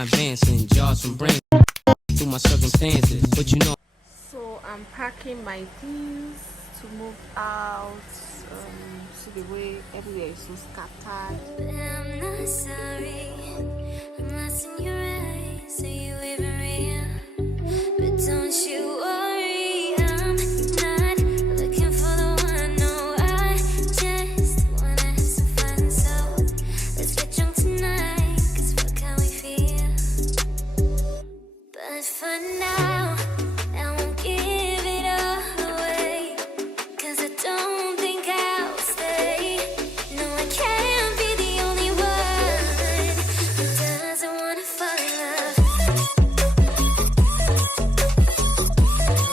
line dancing, jars from brain through my circumstances, but you know. So I'm packing my things to move out. See the way everywhere is so scattered. I'm not sorry, I'm lost in your eyes. Are you even real? But don't you worry, I'm not looking for the one. No, I just wanna have some fun. So let's get drunk tonight, 'cause fuck how we feel. But for now, I won't give it all away, 'cause I don't think I'll stay. No, I can't be the only one who doesn't wanna fall in love.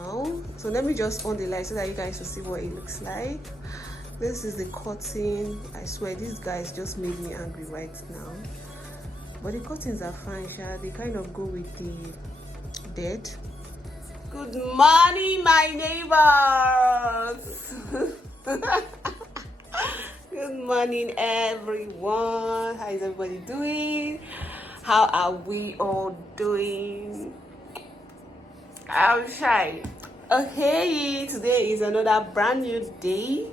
Now, so let me just on the light so that you guys will see what it looks like. This is the curtain. I swear these guys just made me angry right now. But the curtains are fine, Sha. They kind of go with the bed. Good morning, my neighbors. Good morning, everyone. How is everybody doing? How are we all doing? I'm shy. Okay, today is another brand new day.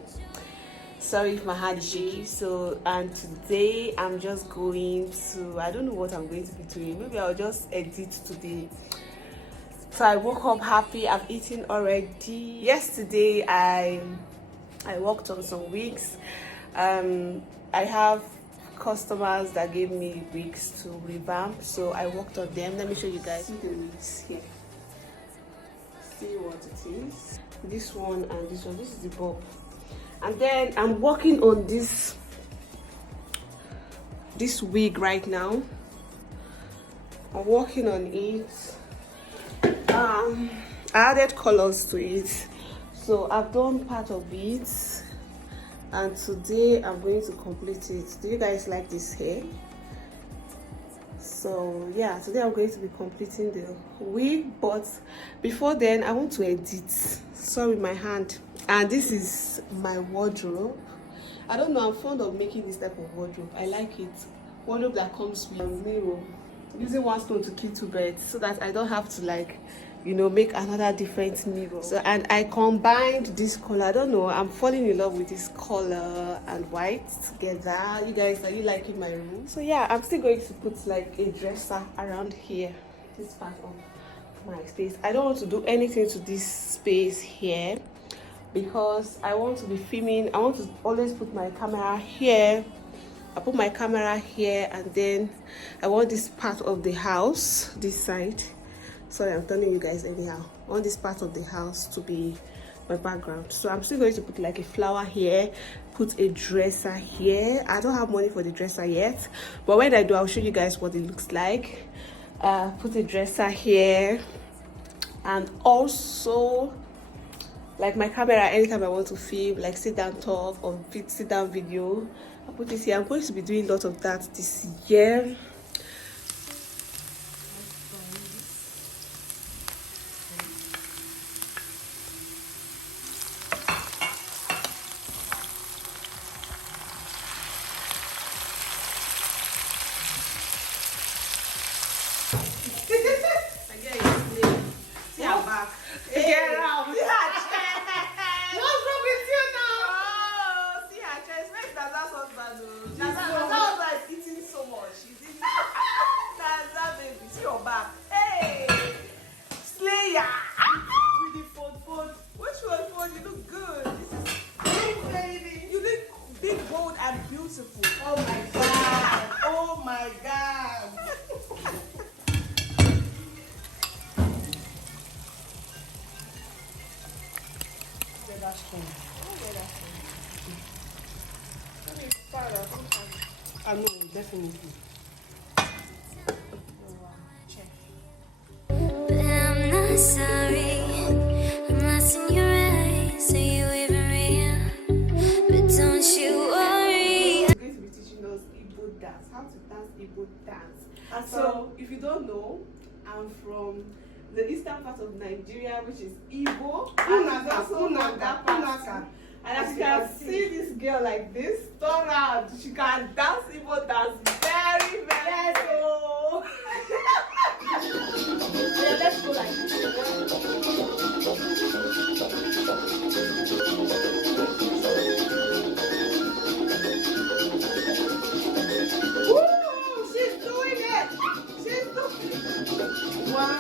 Sorry if my hand is shaky. So, and today I'm just going to, I don't know what I'm going to be doing. Maybe I'll just edit today. So I woke up happy. I've eaten already. Yesterday I worked on some wigs. I have customers that gave me wigs to revamp, so I worked on them. Let me show you guys. See the wigs here. See what it is. This one and this one. This is the bob. And then I'm working on this wig right now. I'm working on it. I added colors to it, so I've done part of it, and today I'm going to complete it. Do you guys like this hair? So yeah, today I'm going to be completing the wig, but before then I want to edit. Sorry, my hand. And this is my wardrobe. I don't know, I'm fond of making this type of wardrobe. I like it. Wardrobe that comes with a mirror. Using one stone to kill two birds, so that I don't have to, like, you know, make another different mirror. So, and I combined this color. I don't know, I'm falling in love with this color and white together. You guys, are you liking my room? So yeah, I'm still going to put like a dresser around here, this part of my space. I don't want to do anything to this space here because I want to be filming. I want to always put my camera here. I put my camera here, and then I want this part of the house, this side. Sorry, I'm telling you guys anyhow. I want this part of the house to be my background. So I'm still going to put like a flower here, put a dresser here. I don't have money for the dresser yet, but when I do, I'll show you guys what it looks like. Put a dresser here, and also like my camera anytime I want to film, like sit down talk or sit down video. I'll put this here. I'm going to be doing a lot of that this year. Oh my god! Oh my god! I know, definitely. But I'm not sorry, I'm lost in your eyes. Are you even real? But don't you worry. I'm going to be teaching us Igbo dance, how to dance Igbo dance. So, if you don't know, I'm from the eastern part of Nigeria, which is Igbo. And as you can see this girl like this, turn around, she can dance Igbo dance very, very well. 1,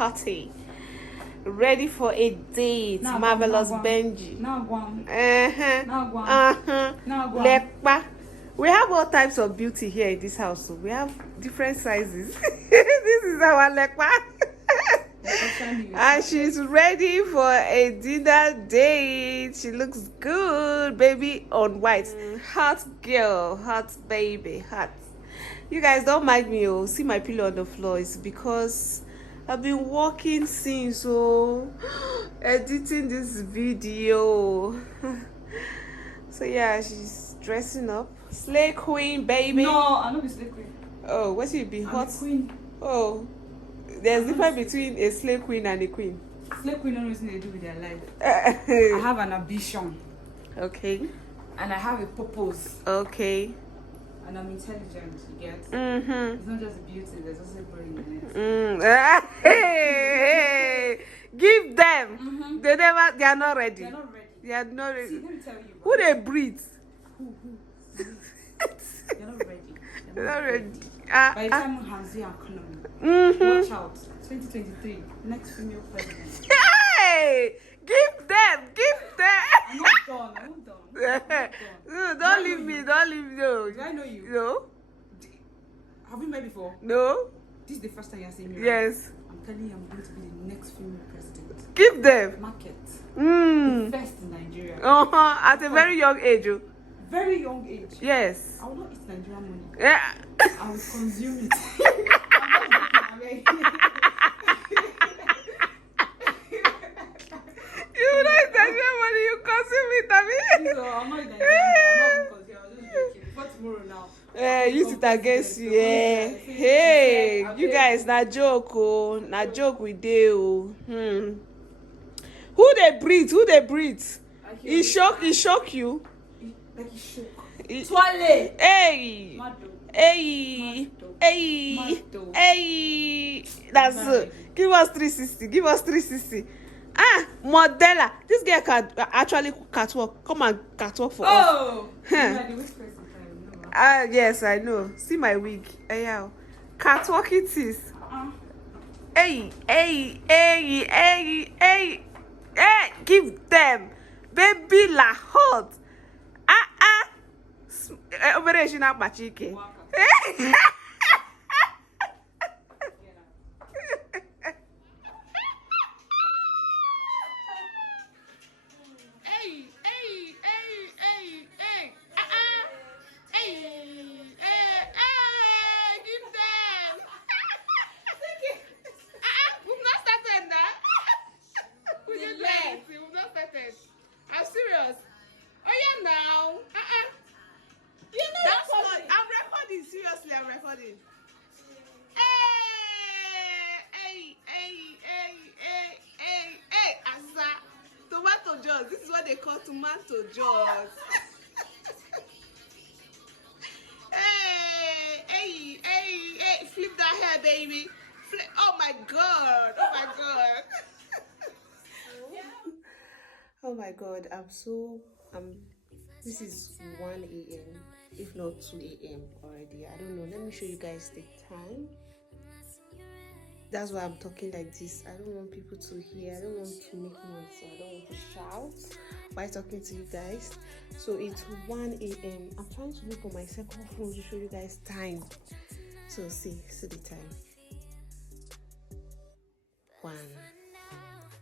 30. Ready for a date, marvelous Benji. Lekpa. We have all types of beauty here in this house. So we have different sizes. This is our lekpa. And she's ready for a dinner date. She looks good, baby on white. Hot girl, hot baby, hot. You guys don't mind me, oh. See my pillow on the floor. It's because I've been working since, editing this video. So yeah, she's dressing up. Slay queen, baby. No, I'm not a slay queen. Oh, what should be hot? I'm a queen. Oh, there's difference between a slay queen and a queen. Slay queen don't know what they do with their life. I have an ambition. Okay. And I have a purpose. Okay. And I'm intelligent, you get? Mm-hmm. It's not just beauty, there's also brain in it. Hey, give them. They are not ready. They're not ready. They are not ready. See, let me tell you. Who they breathe? Who? They're not ready. They're not ready. By the time we have the economy, watch out. 2023, next female president. Hey, give them. I'm not done. No, don't leave me. Don't leave me. No. Do I know you? No. Have we met before? No. This is the first time you're seeing me. Right? Yes. I'm telling you, I'm going to be the next female president. Give them. Market. Mm. The first in Nigeria. At a very young age. Very young age. Yes. I will not eat Nigerian money. Yeah. I will consume it. I'm not joking. You don't eat Nigerian money, you consume it, Abi. So I'm not Nigerian. I'm not even consume. I was just joking. For tomorrow now. Use it against you. Hey, you guys, na joke, na joke we do. Who they breathe? He shock you. Like he shook. Twale. Hey. Mado. Hey. That's it. Give us 360. Modella. This girl can actually catwalk. Come and catwalk for us. Oh. Yes, I know. See my wig. Yeah. Catwalk it is. Hey. Give them. Baby la hot. Operation up my chicken. I'm serious. Oh yeah, now. I'm recording. Seriously, I'm recording. This is what they call tomato jaws. Hey, hey, hey, hey, flip that hair, baby. Flip. Oh my god. Oh my god. Oh my god, this is 1 a.m. if not 2 a.m. already. I don't know. Let me show you guys the time. That's why I'm talking like this. I don't want people to hear. I don't want to make noise, so I don't want to shout while talking to you guys. So it's 1 a.m. I'm trying to look on my second phone to show you guys time. So see the time. 1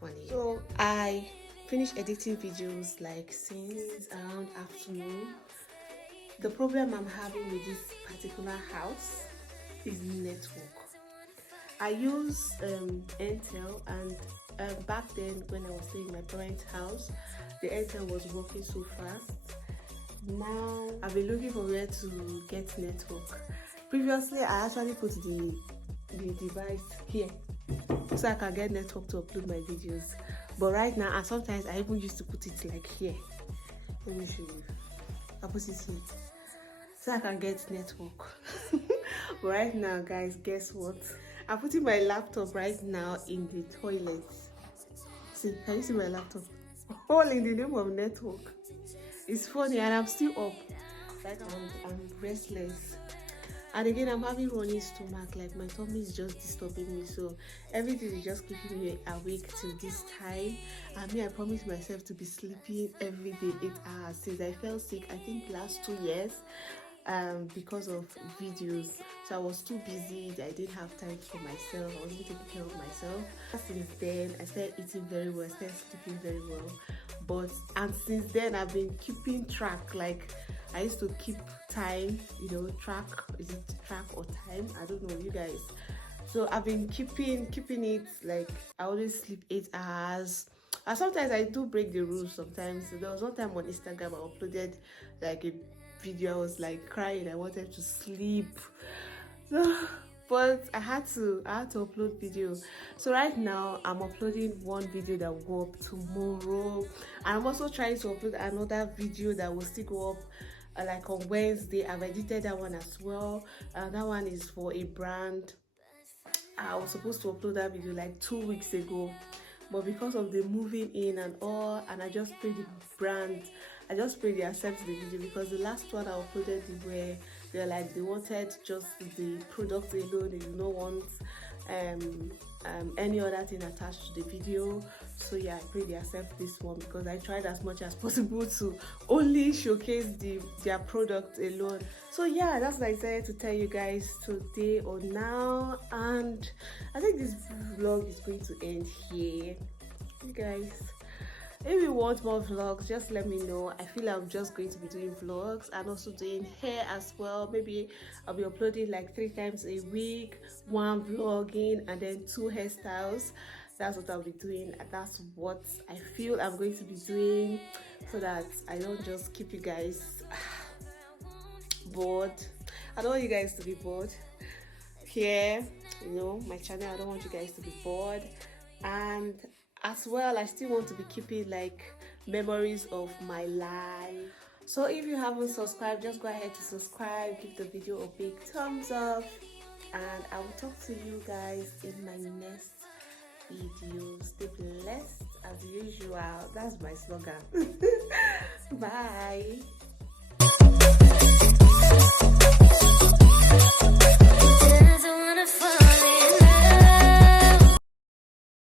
a.m. So I finished editing videos like since around afternoon. The problem I'm having with this particular house is network. I use Intel, and back then when I was staying in my parents' house, the Intel was working so fast. Now I've been looking for where to get network. Previously, I actually put the device here so I can get network to upload my videos. But right now, and sometimes I even used to put it like here. Let me show you. I put it here so I can get network. But right now, guys, guess what? I'm putting my laptop right now in the toilet. See, can you see my laptop? All in the name of network. It's funny, and I'm still up. Like I'm restless. And again, I'm having running stomach. Like my tummy is just disturbing me. So everything is just keeping me awake till this time. And me, I promised myself to be sleeping every day 8 hours since I fell sick. I think last 2 years. Because of videos, so I was too busy. I didn't have time for myself. I wasn't taking care of myself. Since then, I started eating very well. I started sleeping very well. And since then, I've been keeping track. Like I used to keep time, track. Is it track or time? I don't know, you guys. So I've been keeping it. Like I always sleep 8 hours. And sometimes I do break the rules. Sometimes there was one time on Instagram I uploaded like a video. I was like crying. I wanted to sleep, but I had to upload video. So right now I'm uploading one video that will go up tomorrow, and I'm also trying to upload another video that will still go up like on Wednesday. I've edited that one as well. That one is for a brand. I was supposed to upload that video like 2 weeks ago, but because of the moving in and all, and I just pray the brand, I just pray they accept the video, because the last one I uploaded they wanted just the product alone. They do not want any other thing attached to the video. So yeah, I pray they accept this one, because I tried as much as possible to only showcase their product alone. So yeah, that's what I decided to tell you guys today or now, and I think this vlog is going to end here. You guys, if you want more vlogs, just let me know. I feel I'm just going to be doing vlogs and also doing hair as well. Maybe I'll be uploading like 3 times a week, 1 vlogging and then 2 hairstyles. That's what I'll be doing, and that's what I feel I'm going to be doing, so that I don't just keep you guys bored. I don't want you guys to be bored here, my channel. I don't want you guys to be bored. And as well, I still want to be keeping like memories of my life. So if you haven't subscribed, just go ahead to subscribe, give the video a big thumbs up, and I will talk to you guys in my next video. Stay blessed as usual. That's my slogan. Bye.